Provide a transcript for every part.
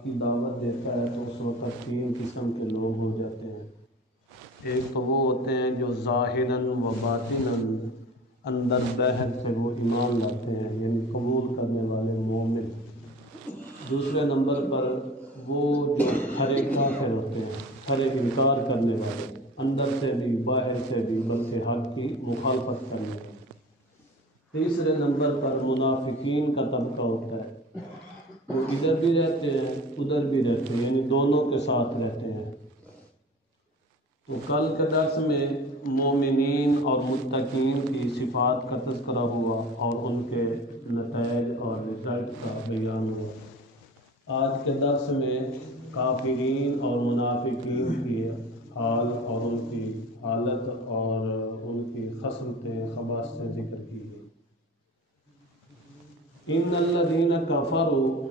حق کی دعوت دیتا ہے تو اس وقت تین قسم کے لوگ ہو جاتے ہیں۔ ایک تو وہ ہوتے ہیں جو ظاہراً و باطناً اندر باہر سے وہ ایمان لاتے ہیں، یعنی قبول کرنے والے مومن۔ دوسرے نمبر پر وہ جو کھرے کافر ہوتے ہیں، کھرے انکار کرنے والے، اندر سے بھی باہر سے بھی، بلکہ حق کی مخالفت کرنے والے۔ تیسرے نمبر پر منافقین کا طبقہ ہوتا ہے، وہ ادھر بھی رہتے ہیں ادھر بھی رہتے ہیں، یعنی دونوں کے ساتھ رہتے ہیں۔ تو کل کے درس میں مومنین اور متقین کی صفات کا تذکرہ ہوا اور ان کے نتائج اور رزلٹ کا بیان ہوا۔ آج کے درس میں کافرین اور منافقین کی حال اور ان کی حالت اور ان کی خصلتیں خباثتیں ذکر کی گئی۔ ان الذین کفروا،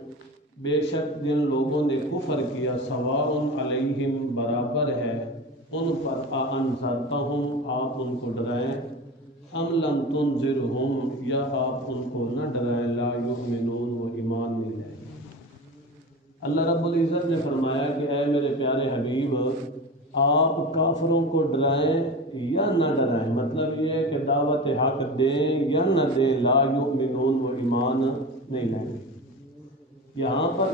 بے شک جن لوگوں نے کفر کیا، سواء علیہم، برابر ہے ان پر، انذرتہم، آپ ان کو ڈرائیں، ام لم تنذرہم، یا آپ ان کو نہ ڈرائیں، لا یؤمنون، وہ ایمان نہیں لائیں گے۔ اللہ رب العزت نے فرمایا کہ اے میرے پیارے حبیب، آپ کافروں کو ڈرائیں یا نہ ڈرائیں، مطلب یہ ہے کہ دعوت حق دیں یا نہ دیں، لا یؤمنون، وہ ایمان نہیں لائیں گے۔ یہاں پر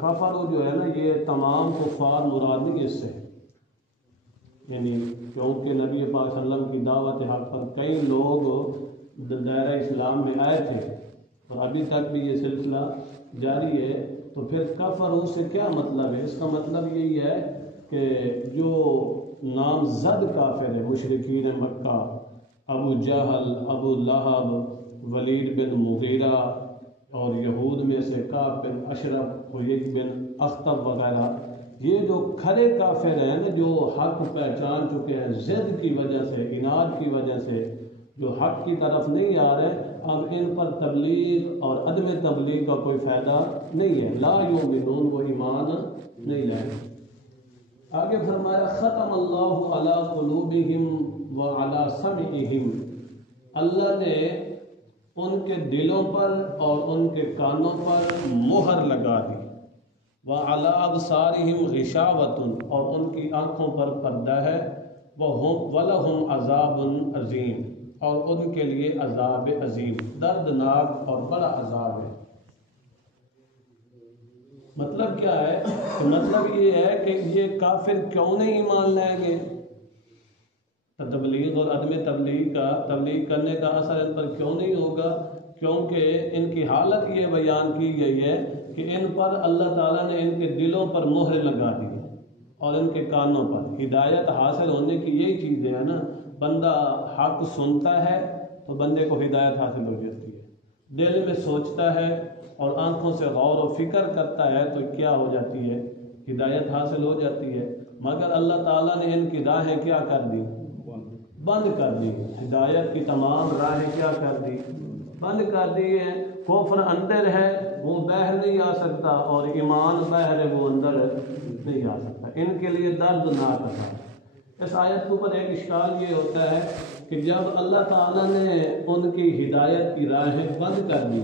کفر جو ہے نا، یہ تمام کفار مراد نہیں اس سے، یعنی کیونکہ نبی پاک صلی اللہ علیہ وسلم کی دعوت حق پر کئی لوگ دائرہ اسلام میں آئے تھے اور ابھی تک بھی یہ سلسلہ جاری ہے، تو پھر کفر سے کیا مطلب ہے؟ اس کا مطلب یہی ہے کہ جو نامزد کافر ہے، مشرکین مکہ، ابو جہل، ابو لہب، ولید بن مغیرہ، اور یہود میں سے کعب بن اشرف، حیی بن اخطب وغیرہ، یہ جو کھرے کافر ہیں نا، جو حق پہچان چکے ہیں، ضد کی وجہ سے، عناد کی وجہ سے جو حق کی طرف نہیں آ رہے، اب ان پر تبلیغ اور عدم تبلیغ کا کوئی فائدہ نہیں ہے، لا یؤمنون، وہ ایمان نہیں لائیں گے۔ آگے فرمایا ختم اللہ علی قلوبہم وعلی سمعہم، اللہ نے ان کے دلوں پر اور ان کے کانوں پر مہر لگا دی، وعلی ابصارہم غشاوۃ، اور ان کی آنکھوں پر پردہ ہے، وَلَهُمْ عَذَابٌ عظیم، اور ان کے لیے عذاب عظیم، دردناک اور بڑا عذاب ہے۔ مطلب کیا ہے؟ کہ مطلب یہ ہے کہ یہ کافر کیوں نہیں ایمان لائیں گے؟ تبلیغ اور عدم تبلیغ کرنے کا اثر ان پر کیوں نہیں ہوگا؟ کیونکہ ان کی حالت یہ بیان کی گئی ہے کہ ان پر اللہ تعالیٰ نے ان کے دلوں پر مہر لگا دی اور ان کے کانوں پر۔ ہدایت حاصل ہونے کی یہی چیزیں ہیں نا، بندہ حق سنتا ہے تو بندے کو ہدایت حاصل ہو جاتی ہے، دل میں سوچتا ہے اور آنکھوں سے غور و فکر کرتا ہے تو کیا ہو جاتی ہے؟ ہدایت حاصل ہو جاتی ہے۔ مگر اللہ تعالیٰ نے ان کی راہیں کیا کر دی؟ بند کر دی۔ ہدایت کی تمام راہیں کیا کر دی؟ بند کر دی ہے۔ کفر اندر ہے، وہ باہر نہیں آ سکتا، اور ایمان باہر ہے، وہ اندر نہیں آ سکتا۔ ان کے لیے دردناک تھا۔ اس آیت کے اوپر ایک اشکال یہ ہوتا ہے کہ جب اللہ تعالیٰ نے ان کی ہدایت کی راہیں بند کر دی،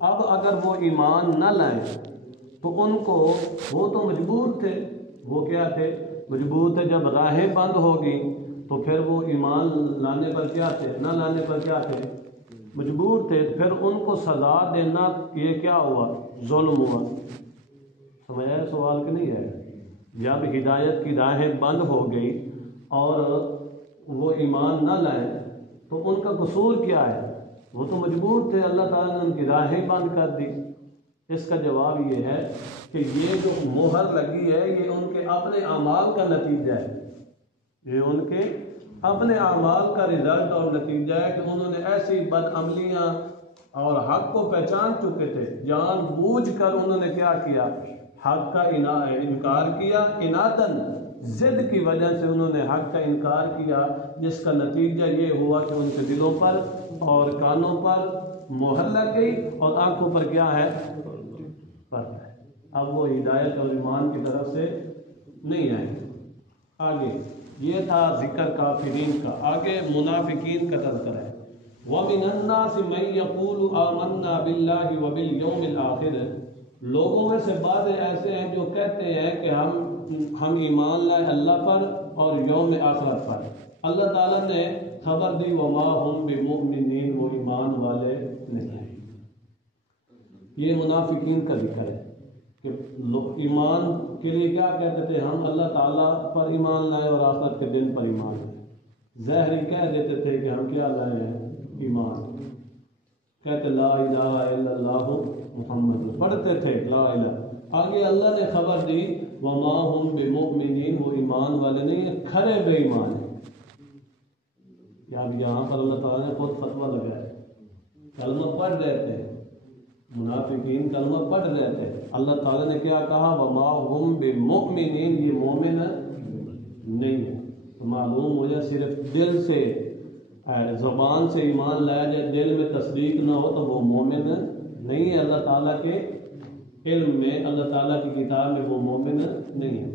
اب اگر وہ ایمان نہ لائیں تو ان کو، وہ تو مجبور تھے، وہ کیا تھے؟ مجبور تھے۔ جب راہیں بند ہوگی تو پھر وہ ایمان لانے پر کیا تھے؟ نہ لانے پر کیا تھے؟ مجبور تھے۔ پھر ان کو سزا دینا یہ کیا ہوا؟ ظلم ہوا۔ سمجھا سوال کہ نہیں ہے؟ جب ہدایت کی راہیں بند ہو گئی اور وہ ایمان نہ لائیں تو ان کا قصور کیا ہے؟ وہ تو مجبور تھے، اللہ تعالیٰ نے ان کی راہیں بند کر دی۔ اس کا جواب یہ ہے کہ یہ جو مہر لگی ہے یہ ان کے اپنے اعمال کا نتیجہ ہے، یہ ان کے اپنے اعمال کا رزلٹ اور نتیجہ ہے کہ انہوں نے ایسی بدعملیاں اور حق کو پہچان چکے تھے، جان بوجھ کر انہوں نے کیا کیا؟ حق کا انکار کیا، عناداً، ضد کی وجہ سے انہوں نے حق کا انکار کیا، جس کا نتیجہ یہ ہوا کہ ان کے دلوں پر اور کانوں پر مہر لگ گئی اور آنکھوں پر کیا ہے؟ پردہ ہے۔ اب وہ ہدایت اور ایمان کی طرف سے نہیں آئیں گے۔ آگے یہ تھا ذکر کافرین کا، آگے منافقین کا تذکرہ ہے۔ وَمِنَ النَّاسِ مَن يَقُولُ آمَنَّا بِاللَّهِ وَبِالْيَوْمِ الْآخِرِ، لوگوں میں سے بعض ایسے ہیں جو کہتے ہیں کہ ہم ایمان لائے اللہ پر اور یوم آخرت پر. اللہ تعالیٰ نے خبر دی وما ہم بمؤمنین، وہ ایمان والے نہیں ہیں. یہ منافقین کا ذکر ہے کہ ایمان کے لیے کیا کہتے تھے، ہم اللہ تعالیٰ پر ایمان لائے اور آخرت کے دن پر ایمان لائے. ظاہری کہہ دیتے تھے کہ ہم کیا لائے ہیں، ایمان. کہتے لا الہ الا اللہ محمد، پڑھتے تھے لا الہ. آگے اللہ نے خبر دی وما ہم بمؤمنین، وہ ایمان والے نہیں ہیں، کھرے بے ایمان ہیں. یہاں پر اللہ تعالیٰ نے خود فتویٰ لگایا. کلمہ پڑھ رہے تھے منافقین، کلمہ پڑھ رہے تھے. اللہ تعالیٰ نے کیا کہا وما ہم بمؤمنین، یہ مومن نہیں ہے. تو معلوم ہو جائے صرف دل سے زبان سے ایمان لایا جائے، دل میں تصدیق نہ ہو تو وہ مومن نہیں ہے. اللہ تعالیٰ کے علم میں، اللہ تعالیٰ کی کتاب میں وہ مومن نہیں ہے.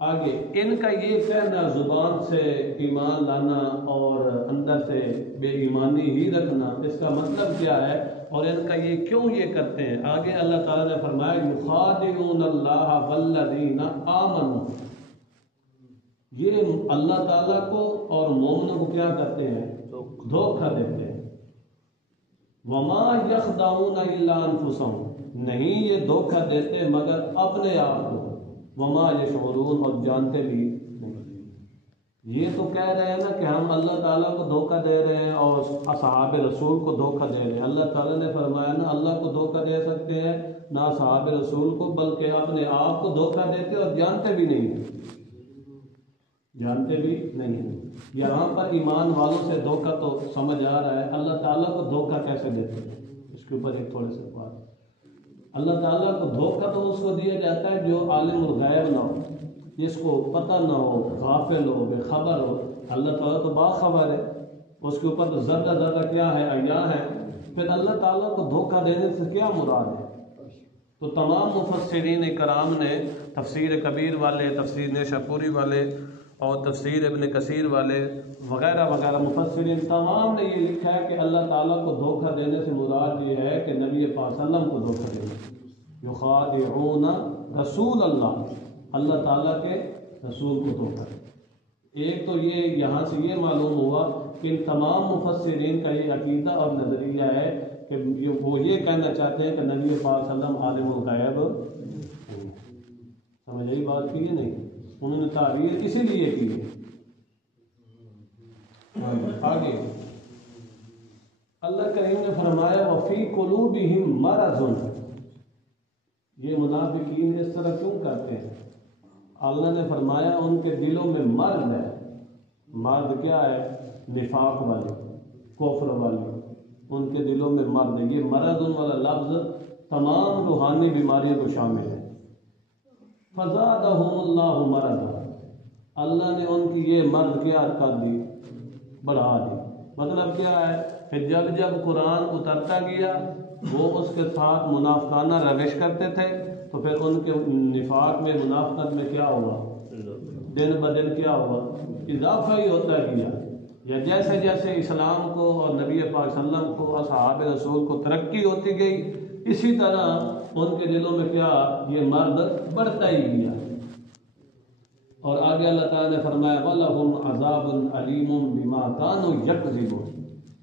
آگے ان کا یہ کہنا زبان سے ایمان لانا اور اندر سے بے ایمانی ہی رکھنا، اس کا مطلب کیا ہے اور ان کا یہ کیوں یہ کرتے ہیں؟ آگے اللہ تعالیٰ نے فرمایا یخادعون اللہ والذین آمنوا، یہ اللہ تعالیٰ کو اور مومنوں کو کیا کرتے ہیں، دھوکہ دیتے ہیں. وما یخدعون الا انفسهم، نہیں یہ دھوکہ دیتے مگر اپنے آپ کو. وما یشعرون، اور جانتے بھی نہیں. یہ تو کہہ رہے ہیں نا کہ ہم اللہ تعالیٰ کو دھوکہ دے رہے ہیں اور اصحاب رسول کو دھوکہ دے رہے ہیں. اللہ تعالیٰ نے فرمایا نا اللہ کو دھوکہ دے سکتے ہیں نہ اصحاب رسول کو، بلکہ اپنے آپ کو دھوکہ دیتے اور جانتے بھی نہیں ہیں. جانتے بھی نہیں ہیں. یہاں پر ایمان والوں سے دھوکہ تو سمجھ آ رہا ہے، اللہ تعالیٰ کو دھوکہ کیسے دیتے ہیں؟ اس کے اوپر ایک تھوڑے سے بات. اللہ تعالیٰ کو دھوکہ تو اس کو دیا جاتا ہے جو عالم الغیب نہ ہو، جس کو پتہ نہ ہو، غافل ہو، بے خبر ہو. اللہ تعالیٰ تو باخبر ہے، اس کے اوپر تو ذرہ ذرہ کیا ہے، عیاں ہے. پھر اللہ تعالیٰ کو دھوکہ دینے سے کیا مراد ہے؟ تو تمام مفسرین کرام نے، تفسیر کبیر والے، تفسیر نیشاپوری والے اور تفسیر ابن کثیر والے وغیرہ وغیرہ مفسرین تمام نے یہ لکھا ہے کہ اللہ تعالیٰ کو دھوکہ دینے سے مراد یہ ہے کہ نبی پاک صلی اللہ علیہ وسلم کو دھوکہ دینا. یخادعون رسول اللہ، اللہ تعالیٰ کے رسول کو دھوکہ. ایک تو یہ یہاں سے یہ معلوم ہوا کہ ان تمام مفسرین کا یہ عقیدہ اور نظریہ ہے کہ وہ یہ کہنا چاہتے ہیں کہ نبی پاک صلی اللہ علیہ وسلم عالم الغیب. سمجھ آئی بات کی؟ نہیں، انہوں نے تعبیر اسی لیے کی ہے. آگے اللہ کریم نے فرمایا وفی قلوبہم مرض، یہ منافقین اس طرح کیوں کرتے ہیں؟ اللہ نے فرمایا ان کے دلوں میں مرض ہے. مرض کیا ہے؟ نفاق والی، کفر والی، ان کے دلوں میں مرض ہے. یہ مرض والا لفظ تمام روحانی بیماریوں کو شامل ہے. فزادہم اللہ مرضا، اللہ نے ان کی یہ مرض کیا کر دی، بڑھا دی. مطلب کیا ہے کہ جب قرآن اترتا گیا وہ اس کے ساتھ منافقانہ روش کرتے تھے، تو پھر ان کے نفاق میں، منافقت میں کیا ہوا؟ دن بدن کیا ہوا؟ اضافہ ہی ہوتا گیا. یا جیسے جیسے اسلام کو اور نبی پاک صلی اللہ علیہ وسلم کو، اصحاب رسول کو ترقی ہوتی گئی، اسی طرح ان کے دلوں میں کیا، یہ مرض بڑھتا ہی گیا. اور آگے اللہ تعالیٰ نے فرمایا وَلَهُمْ عَذَابٌ عَلِيمٌ بِمَا كَانُوا يَكْذِبُونَ،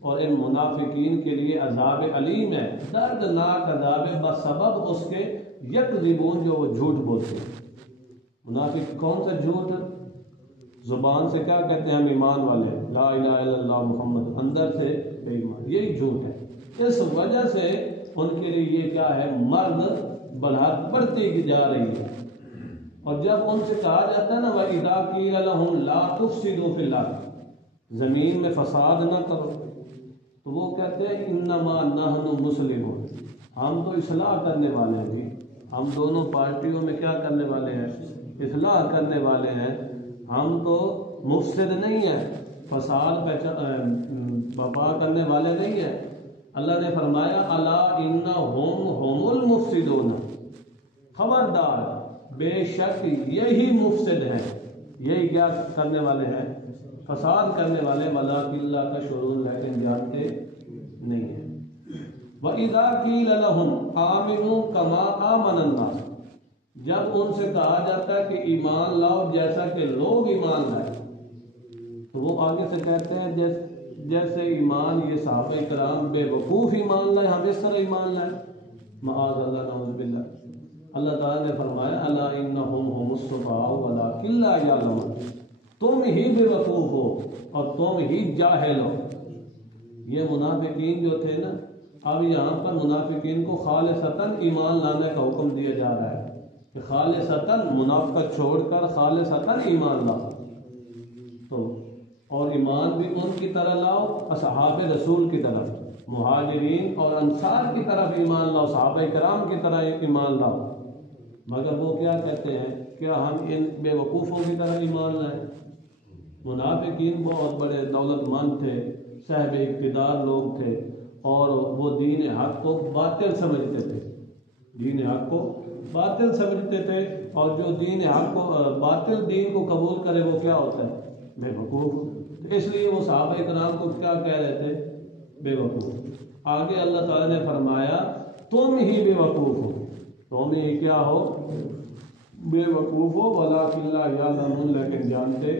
اور ان منافقین کے لیے عذاب علیم ہے، دردناک عذاب ہے بسبب اس کے یکذبون، جو وہ جھوٹ بولتے ہیں. منافق کون سا جھوٹ؟ زبان سے کیا کہتے ہیں ہم ایمان والے، لا الہ الا اللہ محمد، اندر سے بے ایمان، یہی جھوٹ ہے. اس وجہ سے ان کے لیے یہ کیا ہے، مرض بڑھتی جا رہی ہے. اور جب ان سے کہا جاتا ہے نا وَإِذَا قِيلَ لَهُمْ لَا تُفْسِدُوا فِي الْأَرْضِ، زمین میں فساد نہ کرو، تو وہ کہتے ہیں انما نحن مسلمون، ہم تو اصلاح کرنے والے ہیں. جی ہم دونوں پارٹیوں میں کیا کرنے والے ہیں؟ اصلاح کرنے والے ہیں. ہم تو مفسد نہیں ہیں، فساد برپا کرنے والے نہیں ہیں. اللہ نے فرمایا الا انہم هم المفسدون، خبردار بے شک یہی مفسد ہیں، یہی کیا کرنے والے ہیں، فساد کرنے والے. ولکن لا تشعرون، لیکن جانتے نہیں ہیں. وَإِذَا قِيلَ لَهُمْ آمِنُوا كَمَا آمَنَ النَّاسُ، جب ان سے کہا جاتا ہے کہ ایمان لاؤ جیسا کہ لوگ ایمان لائے، تو وہ آگے سے کہتے ہیں جیسے ایمان یہ صحابہ کرام بے وقوف ایمان لائے، ہم اس طرح ایمان لائے، معاذ اللہ نعوذ باللہ۔ اللہ تعالیٰ نے فرمایا الا انہم هم الصفاء ولکن لا یعلمون، تم ہی بے وقوف ہو اور تم ہی جاہل ہو۔ یہ منافقین جو تھے نا، اب یہاں پر منافقین کو خالصتاً ایمان لانے کا حکم دیا جا رہا ہے کہ خالصتاً منافقت چھوڑ کر خالصتاً ایمان لاؤ، تو اور ایمان بھی ان کی طرح لاؤ، اصحاب رسول کی طرف، مہاجرین اور انصار کی طرف ایمان لاؤ، صحابہ کرام کی طرح ایمان لاؤ۔ مگر وہ کیا کہتے ہیں، کیا ہم ان بے وقوفوں کی طرح ایمان لائیں؟ منافقین بہت بڑے دولت مند تھے، صاحب اقتدار لوگ تھے، اور وہ دین حق کو باطل سمجھتے تھے، دین حق کو باطل سمجھتے تھے، اور جو دین حق کو باطل دین کو قبول کرے وہ کیا ہوتا ہے؟ بے وقوف۔ اس لیے وہ صحابہ کرام کو کیا کہہ رہے تھے؟ بے وقوف۔ آگے اللہ تعالیٰ نے فرمایا تم ہی بے وقوف ہو، تم ہی کیا ہو؟ بے وقوف ہو، ولکن لا یعلمون، لیکن جانتے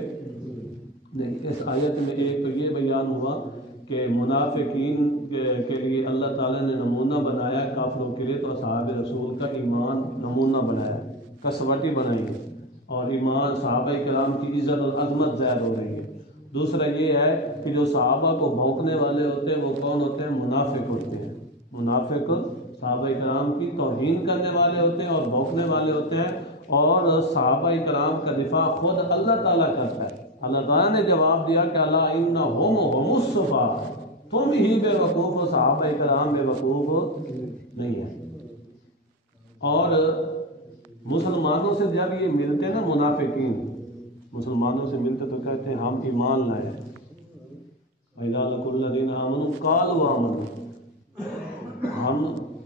نہیں۔ اس آیت میں ایک تو یہ بیان ہوا کہ منافقین کے لیے اللہ تعالیٰ نے نمونہ بنایا، کافروں کے لیے تو اصحاب رسول کا ایمان نمونہ بنایا، کسوٹی بنائی ہے، اور ایمان صحابہ کرام کی عزت اور عظمت ظاہر ہو رہی ہے۔ دوسرا یہ ہے کہ جو صحابہ کو بھونکنے والے ہوتے ہیں وہ کون ہوتے ہیں؟ منافق ہوتے ہیں۔ منافق صحابہ کرام کی توہین کرنے والے ہوتے ہیں اور بھونکنے والے ہوتے ہیں، اور صحابہ کرام کا دفاع خود اللہ تعالیٰ کرتا ہے۔ اللہ تعالیٰ نے جواب دیا کہ الا انہم هم الصفاء، تم ہی بے وقوف ہو، صحابہ کرام بے وقوف نہیں ہیں۔ اور مسلمانوں سے جب یہ ملتے نا منافقین، مسلمانوں سے ملتے تو کہتے ہیں ہم ایمان لائے ہیں، وَإِذَا لَقُوا الَّذِينَ آمَنُوا قَالُوا آمَنَّا، ہم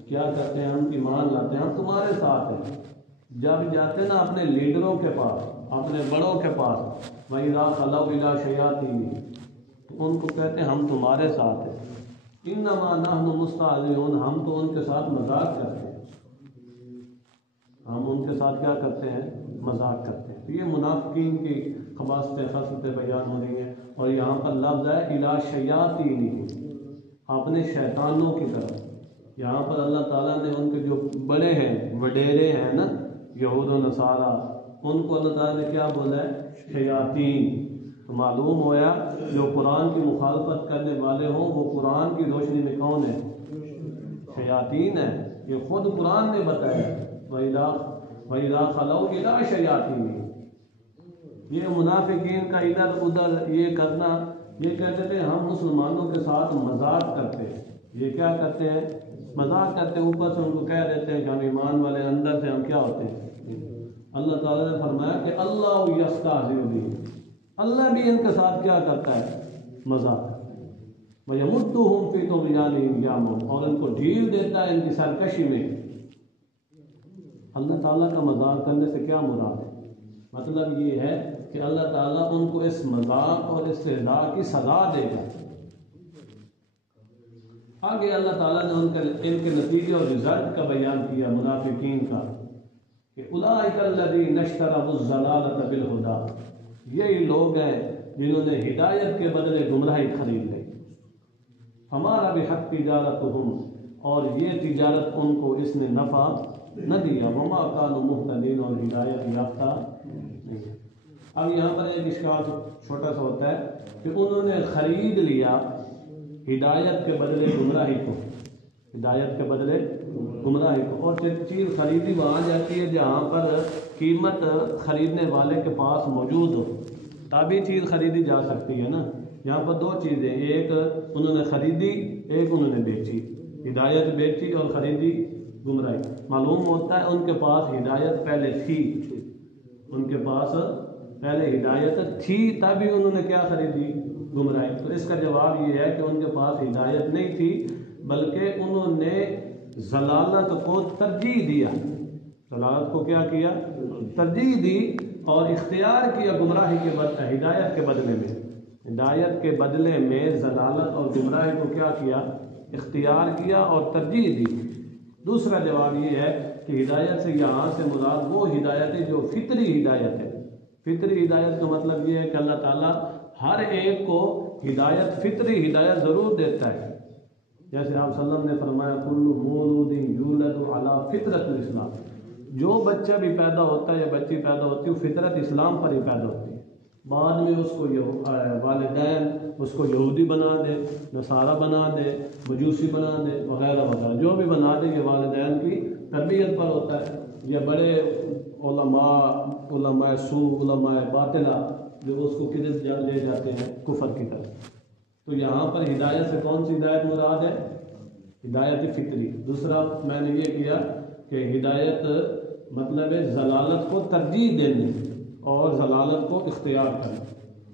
کیا کرتے ہیں؟ ہم ایمان لاتے ہیں، ہم تمہارے ساتھ ہیں۔ جب جاتے نا اپنے لیڈروں کے پاس، اپنے بڑوں کے پاس، وَإِذَا خَلَوْا إِلَىٰ شَيَاطِینِهِمْ، تو ان کو کہتے ہیں ہم تمہارے ساتھ ہیں، إِنَّمَا نَحْنُ مُسْتَهْزِئُونَ، ہم تو ان کے ساتھ مذاق کرتے ہیں، ہم ان کے ساتھ کیا کرتے ہیں؟ مذاق کرتے ہیں۔ یہ منافقین کی خصلتیں بیان ہو رہی ہیں، اور یہاں پر لفظ ہے إِلَىٰ شَيَاطِینِهِمْ، اپنے شیطانوں کی طرف۔ یہاں پر اللہ تعالیٰ نے ان کے جو بڑے ہیں، وڈیرے ہیں نا، یہود و نصارہ، ان کو اللہ تعالیٰ نے کیا بولا ہے؟ شیاطین۔ تو معلوم ہوا جو قرآن کی مخالفت کرنے والے ہوں وہ قرآن کی روشنی میں کون ہے؟ شیاطین ہے۔ یہ خود قرآن نے بتایا، وَإِذَا خَلَوْا إِلَىٰ شَيَاطِینِهِمْ۔ یہ منافقین کا ادھر ادھر یہ کرنا، یہ کہتے تھے ہم مسلمانوں کے ساتھ مذاق کرتے ہیں۔ یہ کیا کرتے ہیں؟ مذاق کرتے ہیں، اوپر سے ان کو کہہ دیتے ہیں کہ ہم ایمان والے، اندر سے ہم کیا ہوتے ہیں؟ اللہ تعالیٰ نے فرمایا کہ اللہ یستہزئ بہم، اللہ بھی ان کے ساتھ کیا کرتا ہے؟ مذاق۔ وَیَمُدُّهُمْ فِی طُغْیَانِہِمْ یَعْمَہُونَ، اور ان کو ڈھیل دیتا ہے ان کی سرکشی میں۔ اللہ تعالیٰ کا مذاق کرنے سے کیا مراد ہے؟ مطلب یہ ہے کہ اللہ تعالیٰ ان کو اس مذاق اور استہزاء کی سزا دے گا۔ آگے اللہ تعالیٰ نے ان کے نتیجے اور رزلٹ کا بیان کیا منافقین کا، کہ اولئک الذین اشتروا الضلالۃ بالہدی، یہی لوگ ہیں جنہوں نے ہدایت کے بدلے گمراہی خرید لی۔ فما ربحت تجارتہم، اور یہ تجارت ان کو اس نے نفع نہ دیا، وما کانوا مہتدین، اور ہدایت یافتہ نہیں ہے۔ اب یہاں پر ایک اشکال چھوٹا سا ہوتا ہے کہ انہوں نے خرید لیا ہدایت کے بدلے گمراہی کو، ہدایت کے بدلے گمراہی کو، اور چیز خریدی وہاں جاتی ہے جہاں پر قیمت خریدنے والے کے پاس موجود ہو، تبھی چیز خریدی جا سکتی ہے نا۔ یہاں پر دو چیزیں، ایک انہوں نے خریدی، ایک انہوں نے بیچی، ہدایت بیچی اور خریدی گمراہی۔ معلوم ہوتا ہے ان کے پاس ہدایت پہلے تھی، ان کے پاس پہلے ہدایت تھی، تبھی انہوں نے کیا خریدی؟ گمراہی۔ تو اس کا جواب یہ ہے کہ ان کے پاس ہدایت نہیں تھی، بلکہ انہوں نے ضلالت کو ترجیح دیا، ضلالت کو کیا کیا؟ ترجیح دی، اور اختیار کیا گمراہی کے بدلے، ہدایت کے بدلے میں، ہدایت کے بدلے میں ضلالت اور گمراہی کو کیا کیا؟ اختیار کیا اور ترجیح دی۔ دوسرا جواب یہ ہے کہ ہدایت سے یہاں سے مراد وہ ہدایت ہے جو فطری ہدایت ہے۔ فطری ہدایت کا مطلب یہ ہے کہ اللہ تعالیٰ ہر ایک کو ہدایت، فطری ہدایت ضرور دیتا ہے۔ جیسے آپ صلی اللہ علیہ وسلم نے فرمایا کل مولود یولد علی فطرت الاسلام، جو بچہ بھی پیدا ہوتا ہے یا بچی پیدا ہوتی ہے وہ فطرت اسلام پر ہی پیدا ہوتی ہے۔ بعد میں اس کو والدین اس کو یہودی بنا دے، نصارہ بنا دے، مجوسی بنا دے، وغیرہ وغیرہ، جو بھی بنا دے یہ والدین کی تربیت پر ہوتا ہے۔ یا بڑے علماء سوء، علماء باطلہ جو اس کو کدھر لے جاتے ہیں کفر کی طرف۔ تو یہاں پر ہدایت سے کون سی ہدایت مراد ہے؟ ہدایت فطری۔ دوسرا میں نے یہ کیا کہ ہدایت مطلب ہے ضلالت کو ترجیح دینے اور ضلالت کو اختیار کرنا۔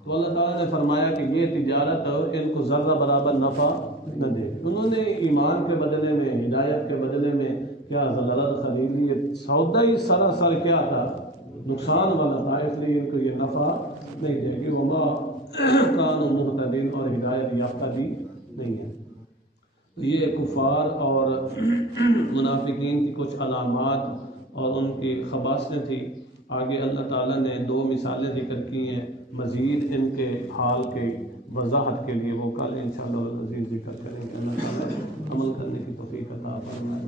تو اللہ تعالیٰ نے فرمایا کہ یہ تجارت ان کو ذرہ برابر نفع نہ دے۔ انہوں نے ایمان کے بدلے میں، ہدایت کے بدلے میں کیا ضلالت خرید لی۔ یہ سودا ہی سراسر کیا تھا؟ نقصان والا تھا، اس لیے ان کو یہ نفع نہیں دے گی۔ وما کانوا مہتدین، اور ہدایت یافتہ بھی نہیں ہے۔ یہ کفار اور منافقین کی کچھ علامات اور ان کی خباثتیں تھیں۔ آگے اللہ تعالیٰ نے 2 مثالیں ذکر کی ہیں مزید ان کے حال کے وضاحت کے لیے، وہ کل انشاءاللہ مزید ذکر کریں گے۔ اللہ تعالیٰ عمل کرنے کی توفیق عطا فرمائے۔